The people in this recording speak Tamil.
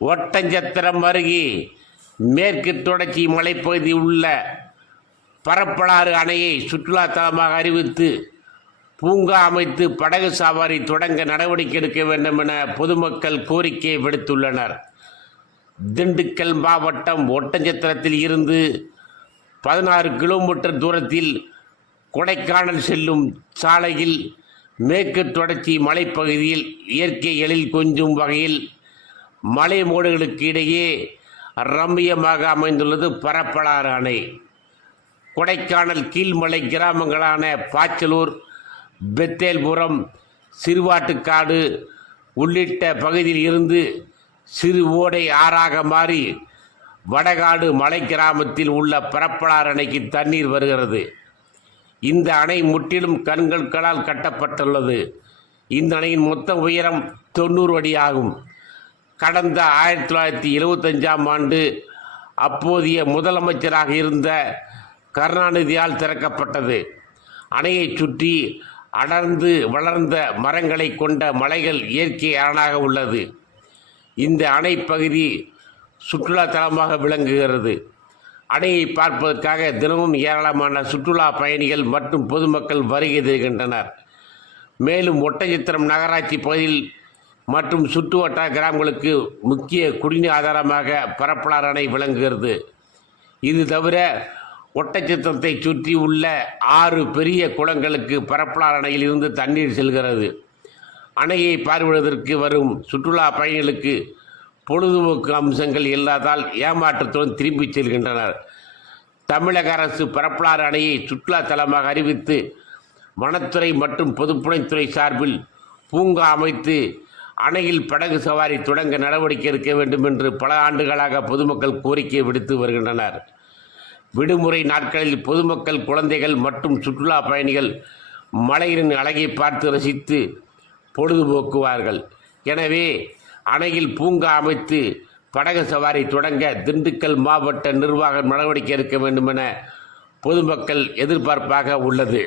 ஒட்டஞ்சத்திரம் அருகே மேற்கு தொடர்ச்சி மலைப்பகுதி உள்ள பரப்பலாறு அணையை சுற்றுலாத்தலமாக அறிவித்து பூங்கா அமைத்து படகு சவாரி தொடங்க நடவடிக்கை எடுக்க வேண்டும் என பொதுமக்கள் கோரிக்கை விடுத்துள்ளனர். திண்டுக்கல் மாவட்டம் ஒட்டஞ்சத்திரத்தில் இருந்து பதினாறு கிலோமீட்டர் தூரத்தில் கொடைக்கானல் செல்லும் சாலையில் மேற்கு தொடர்ச்சி மலைப்பகுதியில் இயற்கை எழில் கொஞ்சும் வகையில் மலை மூடுகளுக்கு இடையே ரம்மியமாக அமைந்துள்ளது பரப்பலாறு அணை. கொடைக்கானல் கீழ்மலை கிராமங்களான பாச்சலூர் பெத்தேல்புரம் சிறுவாட்டுக்காடு உள்ளிட்ட பகுதியில் இருந்து சிறு ஓடை ஆறாக மாறி வடகாடு மலை கிராமத்தில் உள்ள பரப்பலார் அணைக்கு தண்ணீர் வருகிறது. இந்த அணை முற்றிலும் கண்கற்களால் கட்டப்பட்டுள்ளது. இந்த அணையின் மொத்த உயரம் தொண்ணூறு அடி ஆகும். கடந்த ஆயிரத்தி தொள்ளாயிரத்தி எழுவத்தஞ்சாம் ஆண்டு அப்போதைய முதலமைச்சராக இருந்த கருணாநிதியால் திறக்கப்பட்டது. அணையை சுற்றி அடர்ந்து வளர்ந்த மரங்களை கொண்ட மலைகள் இயற்கை அரணாக உள்ளது. இந்த அணை பகுதி சுற்றுலா தலமாக விளங்குகிறது. அணையை பார்ப்பதற்காக தினமும் ஏராளமான சுற்றுலா பயணிகள் மற்றும் பொதுமக்கள் வருகை தருகின்றனர். மேலும் ஒட்டஞ்சித்திரம் நகராட்சி பகுதியில் மற்றும் சுற்றுவட்டார கிராமங்களுக்கு முக்கிய குடிநீர் ஆதாரமாக பரப்பலார் அணை விளங்குகிறது. இது தவிர ஒட்டச்சத்திரத்தை சுற்றி உள்ள ஆறு பெரிய குளங்களுக்கு பரப்பலார் அணையில் இருந்து தண்ணீர் செல்கிறது. அணையை பார்வையிடுவதற்கு வரும் சுற்றுலா பயணிகளுக்கு பொழுதுபோக்கு அம்சங்கள் இல்லாதால் ஏமாற்றத்துடன் திரும்பிச் செல்கின்றனர். தமிழக அரசு பரப்பலாறு அணையை சுற்றுலா தலமாக அறிவித்து வனத்துறை மற்றும் பொதுப்பணித்துறை சார்பில் பூங்கா அமைத்து அணையில் படகு சவாரி தொடங்க நடவடிக்கை எடுக்க வேண்டும் என்று பல ஆண்டுகளாக பொதுமக்கள் கோரிக்கை விடுத்து வருகின்றனர். விடுமுறை நாட்களில் பொதுமக்கள் குழந்தைகள் மற்றும் சுற்றுலா பயணிகள் மலையின் அழகை பார்த்து ரசித்து பொழுதுபோக்குவார்கள். எனவே அணையில் பூங்கா அமைத்து படகு சவாரி தொடங்க திண்டுக்கல் மாவட்ட நிர்வாகம் நடவடிக்கை எடுக்க வேண்டும் என பொதுமக்கள் எதிர்பார்ப்பாக உள்ளது.